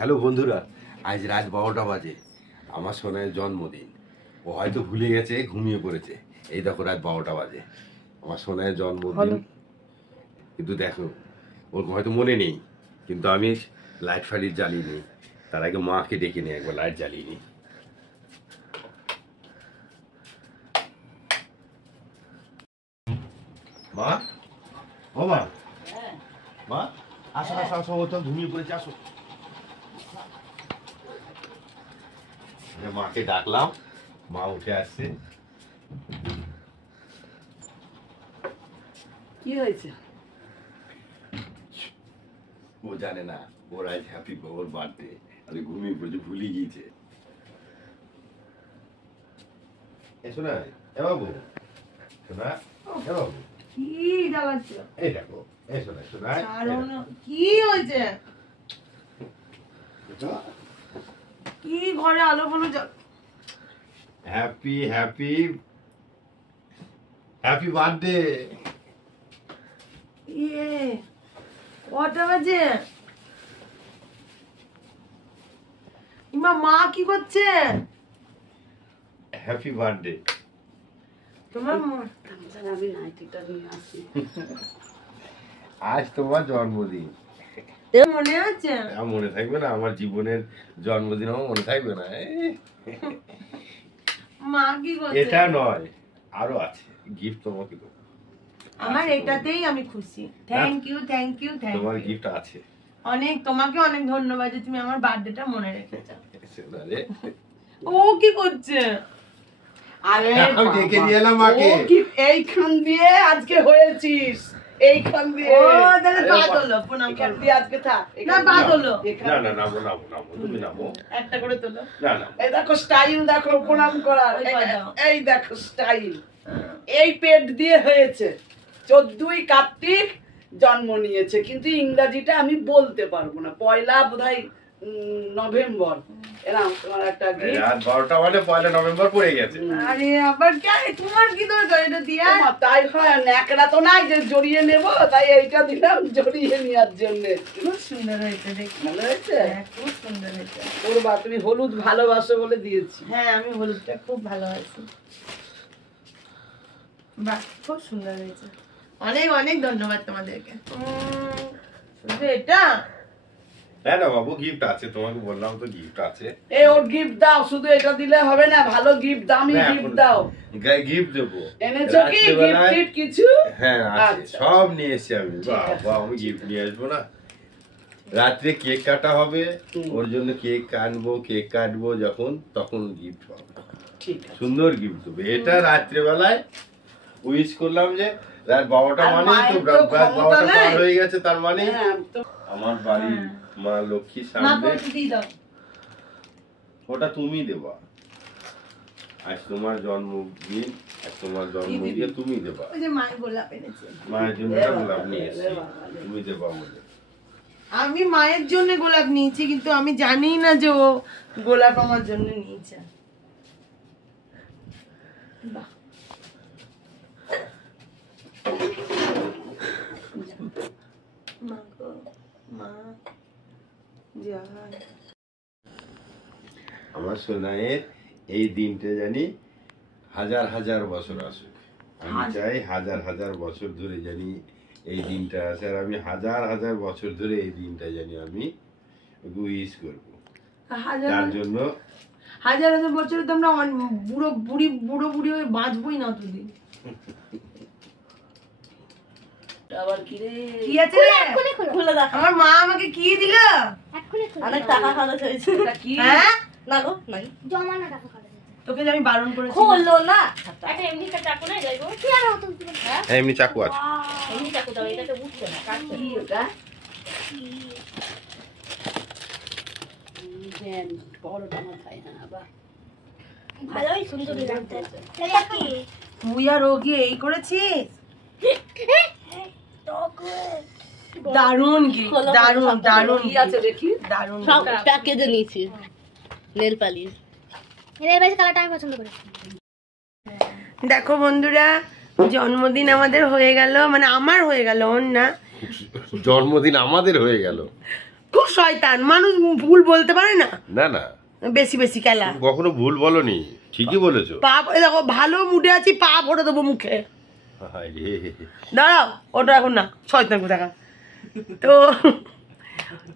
Hello বন্ধুরা, আজ রাত 12টা বাজে, আমার সোনার জন্মদিন। ও হয়তো ভুলে গেছে, ঘুমিয়ে পড়েছে। এই দেখো রাত 12টা বাজে, আমার সোনার জন্মদিন। কিন্তু দেখো, ওর হয়তো মনে নেই, কিন্তু আমি লাইট ফাইট জ্বালিয়ে নিই। তার আগে মাকে ডেকে নিই, একবার লাইট জ্বালিয়ে নিই। মা, ও মা, মা, আসো আসো আসো, ও তো ঘুমিয়ে পড়েছে, আসো। মাকে ডাকলাম, মা উঠে আসছে। কি হয়েছে? ও জানে না ওর আজ হ্যাপি ওর বার্থডে। আমি ঘুমিয়ে পড়েছি, ভুলে গিয়েছে। এসো না, এ বাবু, শোনা, এ বাবু, কি জ্বালাচ্ছ? এই দেখো, এসো না, শোনা, কি হয়েছে? কি ঘরে আলো বলো? Happy happy happy birthday. ইয়ে, কটা বাজে? মা কি করছে? Happy birthday. তোমার আমি নাইটিটা নিয়ে আসি। আজ তোমার জন্মদিন, মনে আছে? মনে থাকবে না? আমার জীবনের জন্মদিন আমার মনে থাকবে না? মা কি করছে? এটা নয়, আরো আছে গিফট তোমাকে দেবো। আমার এটাতেই আমি খুশি। Thank you, thank you, thank তোমার ইউ। গিফট আছে। অনেক তোমাকে অনেক ধন্যবাদ যে তুমি আমার বার্থডেটা মনে রেখেছো। ও কি করছে? আরে আমি ডেকে নিয়ে এলাম মাকে। ও কি এইখান দিয়ে আজকে হয়েছিস? এইখান দিয়ে। ও তাহলে পা তোলো, প্রণাম এইখান করো। দিয়ে আজকে থাক। না, পা তোলো। না না, নামো নামো নামো, তুমি নামো। একটা করে তোলো। না না, এই দেখো স্টাইল, দেখো প্রণাম করার। ওই পা দাও। এই দেখো স্টাইল। এই পেট দিয়ে হয়েছে। 14ই কার্তিক জন্ম নিয়েছে, কিন্তু ইংরেজিটা আমি বলতে পারবো না। পয়লা বোধহয় নভেম্বর। এরকম তোমার একটা gift। রাত 12টা মানে 1 নভেম্বর পড়ে গেছে। আরে আবার কি? তোমার কি দরকার এটা দিয়া? ওমা, তাই হয়, ন্যাকড়া তো নাই যে জড়িয়ে নেব, তাই এইটা দিলাম জড়িয়ে নেওয়ার জন্য। খুব সুন্দর হয়েছে দেখি। ভালো হয়েছে? হ্যাঁ, খুব সুন্দর হয়েছে। করবা, তুমি হলুদ ভালোবাসো বলে দিয়েছি। হ্যাঁ, আমি হলুদটা খুব ভালোবাসি। বাহ, খুব সুন্দর হয়েছে। অনেক অনেক ধন্যবাদ তোমাদেরকে। শুধু এটা? না না বাবু, গিফট আছে, তোমাকে বললাম তো গিফট আছে। এই ওর গিফট দাও, শুধু এটা দিলে হবে না, ভালো গিফট, দামি গিফট দাও। গিফট দেবো। এনেছো কি গিফট কিছু? হ্যাঁ আছে, আচ্ছা। সব নিয়ে এসেছি আমি। বাবা, আমি গিফট নিয়ে আসবো না? রাত্রে কেক কাটা হবে, ওর জন্য কেক আনবো, কেক কাটবো যখন, তখন গিফট পাবো। ঠিক আছে। সুন্দর গিফট দেবো। এটা রাত্রে বেলায় উইশ করলাম যে রাত 12টা আর মানে মায়ের তো তো রাত ক্ষমতা 12টা নেই। পার হয়ে গেছে, তার মানে হ্যাঁ, তো আমার বাড়ির মা লক্ষ্মীর মা সামনে কত দিয়ে দাও। ওটা তুমি দেবা। আজ তোমার জন্মদিন, আজ তোমার জন্মদিন তুমি দেবা। ওই যে মায়ের গোলাপ এনেছে। মায়ের জন্য একটা গোলাপ নিয়ে এসেছি, তুমি দেবা বলে। আমি মায়ের জন্য গোলাপ নিয়েছি, কিন্তু আমি জানি না যে ও গোলাপ আমার জন্য নিয়েছে। বাহ, মা গো, মা জয়। আমার সোনাইয়ের এই দিনটা জানি হাজার হাজার বছর আসুক। আমি চাই হাজার হাজার বছর ধরে জানি এই দিনটা আসে, আর আমি হাজার হাজার বছর ধরে এই দিনটা জানি আমি উইশ করবো। হাজার তার জন্য হাজার হাজার বছরে তো আমরা বুড়ো বুড়ি হয়ে বাঁচবোই না অতদিন। আবার কি রে? কি আছে রে? খুলে দেখ। আমার মা আমাকে কি দিল? অনেক টাকা খরচ হয়েছে। এটা কি? হ্যাঁ, না গো, নাই। জমানো টাকা খরচ হয়েছে। তোকে যে আমি বারণ করেছি। হলো না। একটা এমনি একটা চাকু নাই যাইবো? কি আর হতো? হ্যাঁ? এমনি চাকু আছে। এমনি চাকু দাও, এটাতে উঠছে না, কাটছে কি ওটা? বড়টা মাথায় না আবার। ভালোই সুন্দর লাগছে। এটা কি? তুই আর ও গিয়ে এই করেছিস? চকলেট। দারুণ গিফট, দারুণ দারুণ কি আছে দেখি? দারুণ। সব প্যাকেজে নিয়েছি। Nail polish. এর বাইরে কালারটা আমি পছন্দ করি। দেখো বন্ধুরা, জন্মদিন আমাদের হয়ে গেল, মানে আমার হয়ে গেল, ওর না। জন্মদিন আমাদের হয়ে গেল। খুব শয়তান মানুষ, ভুল বলতে পারে না, না না বেশি বেশি খেলা। কখনো ভুল বলনি, ঠিকই বলেছো। পা দেখো ভালো মুডে আছি, পা ভরে দেবো মুখে। আরে দাঁড়াও, ওটা এখন না, শয়তান কোথাকার। তো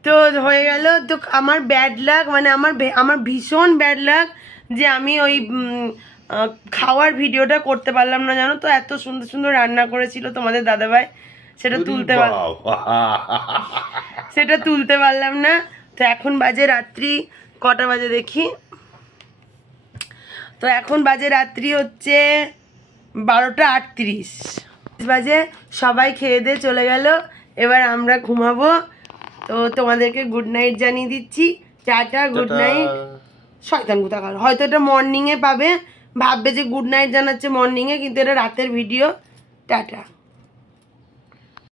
তো হয়ে গেল। তো আমার ব্যাড লাক, মানে আমার ভীষণ ব্যাড লাক যে আমি ওই খাওয়ার ভিডিওটা করতে পারলাম না, জানো তো। এত সুন্দর সুন্দর রান্না করেছিল তোমাদের দাদাভাই, সেটা তুলতে পারলাম না। তো এখন বাজে রাত্রি কটা বাজে দেখি, তো এখন বাজে রাত্রি হচ্ছে 12:38 বাজে। সবাই খেয়ে দিয়ে চলে গেল, এবার আমরা ঘুমাবো। তো তোমাদেরকে গুড নাইট জানিয়ে দিচ্ছি, টাটা, গুড নাইট। শয়তান কোথাকার, হয়তো এটা মর্নিংয়ে পাবে, ভাববে যে গুড নাইট জানাচ্ছে মর্নিংয়ে, কিন্তু এটা রাতের ভিডিও। টাটা।